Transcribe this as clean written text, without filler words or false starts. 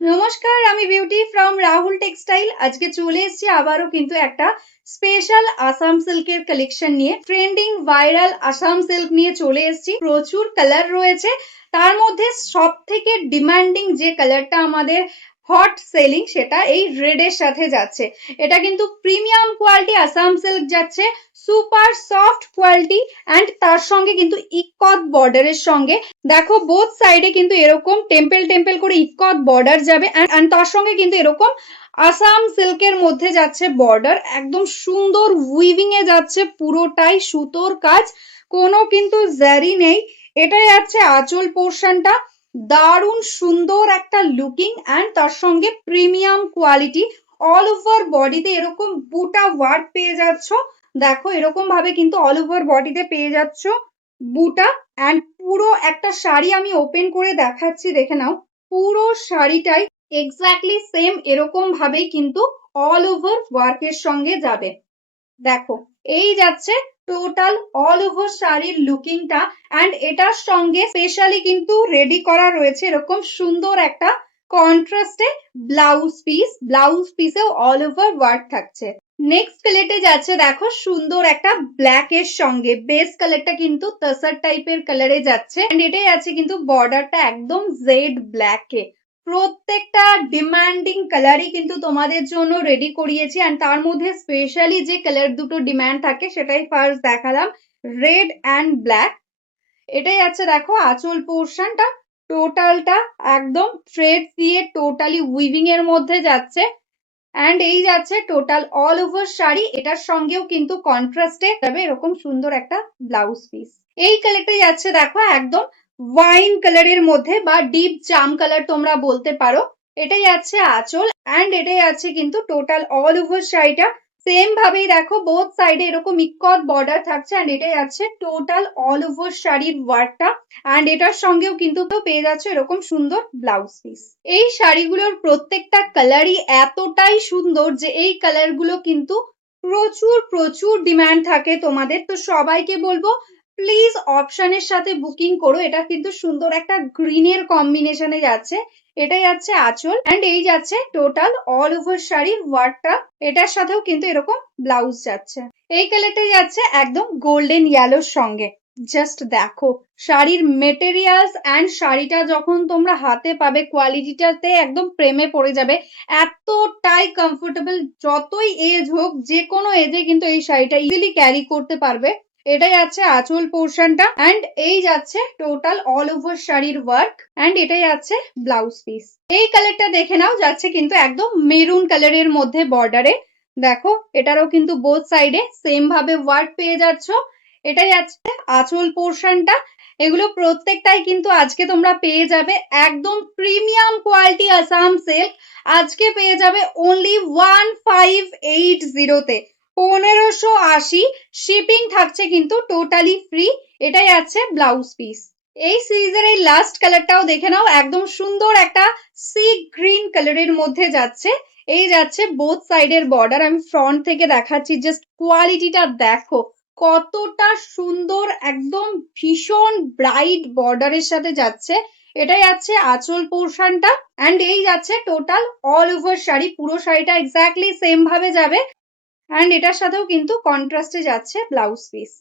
নমস্কার, আমি beauty from Rahul textile. আজকে চলে এসেছি আবারও কিন্তু একটা স্পেশাল আসাম সিল্কের কালেকশন নিয়ে। ট্রেন্ডিং ভাইরাল আসাম সিল্ক নিয়ে চলে এসেছি। প্রচুর কালার রয়েছে, তার মধ্যে সব থেকে ডিমান্ডিং যে কালারটা আমাদের হট সেলিং সেটা এই রেড এর সাথে যাচ্ছে। এটা কিন্তু প্রিমিয়াম কোয়ালিটি আসাম সিল্ক যাচ্ছে, সুপার সফট কোয়ালিটি অ্যান্ড তার সঙ্গে কিন্তু ইকত বর্ডারের সঙ্গে দেখো বোথ সাইডে কিন্তু এরকম টেম্পল টেম্পল করে ইকত বর্ডার যাবে অ্যান্ড তার সঙ্গে কিন্তু এরকম আসাম সিল্কের মধ্যে যাচ্ছে বর্ডার, একদম সুন্দর উইভিং এ যাচ্ছে, পুরোটাই সুতোর কাজ, কোনো কিন্তু জারি নেই। এটা যাচ্ছে আঁচল পোর্শনটা, দারুণ সুন্দর একটা লুকিং অ্যান্ড তার সঙ্গে প্রিমিয়াম কোয়ালিটি। অল ওভার বডিতে এরকম বুটা ওয়ার্ক পেয়ে যাচ্ছ। দেখো এরকম ভাবে কিন্তু অল ওভার বডিতে পেয়ে যাচ্ছ বুটা অ্যান্ড পুরো একটা শাড়ি আমি ওপেন করে দেখাচ্ছি, দেখে নাও। পুরো শাড়িটাই এক্স্যাক্টলি সেম এরকম ভাবেই কিন্তু অল ওভার ওয়ার্কের সঙ্গে যাবে। দেখো এই যাচ্ছে টোটাল অল ওভার শাড়ির লুকিংটা অ্যান্ড এটার সঙ্গে স্পেশালি কিন্তু রেডি করা রয়েছে এরকম সুন্দর একটা কন্ট্রাস্টে ব্লাউজ পিস। ব্লাউজ পিসেও অল ওভার ওয়ার্ক থাকছে। নেক্সট কালারটা যাচ্ছে দেখো সুন্দর একটা ব্ল্যাক এর সঙ্গে, বেস কালারটা কিন্তু তাসার টাইপের কালারে যাচ্ছে এন্ড এটাই আছে কিন্তু বর্ডারটা একদম জেড ব্ল্যাক এ। প্রত্যেকটা ডিমান্ডিং কালারই কিন্তু তোমাদের জন্য রেডি করিয়েছি এন্ড তার মধ্যে স্পেশালি যে কালার দুটো ডিমান্ড থাকে সেটাই ফার্স্ট দেখালাম, রেড অ্যান্ড ব্ল্যাক। এটাই আছে দেখো আঁচল পোর্শনটা, টোটালটা একদম থ্রেড দিয়ে টোটালি উইভিং এর মধ্যে যাচ্ছে অ্যান্ড এই যাচ্ছে টোটাল অল ওভার শাড়ি। এটার সঙ্গেও কিন্তু কন্ট্রাস্টে যাবে এরকম সুন্দর একটা ব্লাউজ পিস। এই কালারটা যাচ্ছে দেখো একদম ওয়াইন কালারের মধ্যে বা ডিপ জাম কালার তোমরা বলতে পারো। এটাই আছে আঁচল অ্যান্ড এটাই আছে কিন্তু টোটাল অল ওভার শাড়িটা সেম ভাবেই দেখো বোথ সাইডে এরকম ইকত বর্ডার থাকছে অ্যান্ড এটাই আছে টোটাল অল ওভার শাড়ির ওয়ার্কটা অ্যান্ড এটার সঙ্গেও কিন্তু পেয়ে যাচ্ছে এরকম সুন্দর ব্লাউজ পিস। এই শাড়িগুলোর প্রত্যেকটা কালারই এতটাই সুন্দর যে এই কালার গুলো কিন্তু প্রচুর প্রচুর ডিমান্ড থাকে তোমাদের, তো সবাইকে বলবো প্লিজ অপশনের সাথে বুকিং করো। এটা কিন্তু সুন্দর একটা গ্রিনের কম্বিনেশনে যাচ্ছে। এটাই যাচ্ছে আঁচল অ্যান্ড এই যাচ্ছে টোটাল অল ওভার শাড়ির ওয়ার্কটা, এটার সাথেও কিন্তু এরকম ব্লাউজ যাচ্ছে। এই কালারটাই যাচ্ছে একদম গোল্ডেন ইয়েলোর সঙ্গে। জাস্ট দেখো শাড়ির মেটেরিয়ালস অ্যান্ড শাড়িটা যখন তোমরা হাতে পাবে কোয়ালিটিটাতে একদম প্রেমে পড়ে যাবে। এতটাই কমফোর্টেবল, যতই এজ হোক যে কোনো এজে কিন্তু এই শাড়িটা ইজিলি ক্যারি করতে পারবে। এটাই যাচ্ছে আঁচল পোর্শনটা অ্যান্ড এই যাচ্ছে টোটাল অল ওভার শাড়ির ওয়ার্ক অ্যান্ড এটাই যাচ্ছে ব্লাউজ পিস। এই কালারটা দেখে নাও, যাচ্ছে কিন্তু একদম মেরুন কালারের মধ্যে বর্ডারে। দেখো এটারও কিন্তু বোথ সাইডে সেম ভাবে ওয়ার্ক পেয়ে যাচ্ছ। এটাই যাচ্ছে আঁচল পোর্শনটা। এগুলো প্রত্যেকটাই কিন্তু আজকে তোমরা পেয়ে যাবে একদম প্রিমিয়াম কোয়ালিটি আসাম সিল্ক। আজকে পেয়ে যাবে অনলি 1580 তে, 1580। শিপিং থাকছে কিন্তু টোটালি ফ্রি। এটাই আছে ব্লাউজ পিস। এই সিরিজের এই লাস্ট কালারটাও দেখে নাও, একদম সুন্দর একটা সি গ্রিন কালারের মধ্যে যাচ্ছে। এই যাচ্ছে বোথ সাইডের বর্ডার, আমি ফ্রন্ট থেকে দেখাচ্ছি, জাস্ট কোয়ালিটিটা দেখো কতটা সুন্দর, একদম ভীষণ ব্রাইট বর্ডারের সাথে যাচ্ছে। এটাই যাচ্ছে আঁচল পোর্শনটা অ্যান্ড এই যাচ্ছে টোটাল অল ওভার শাড়ি, পুরো শাড়িটা এক্স্যাক্টলি সেম ভাবে যাবে অ্যান্ড এটার সাথেও কিন্তু কন্ট্রাস্টে যাচ্ছে ব্লাউজ পিস।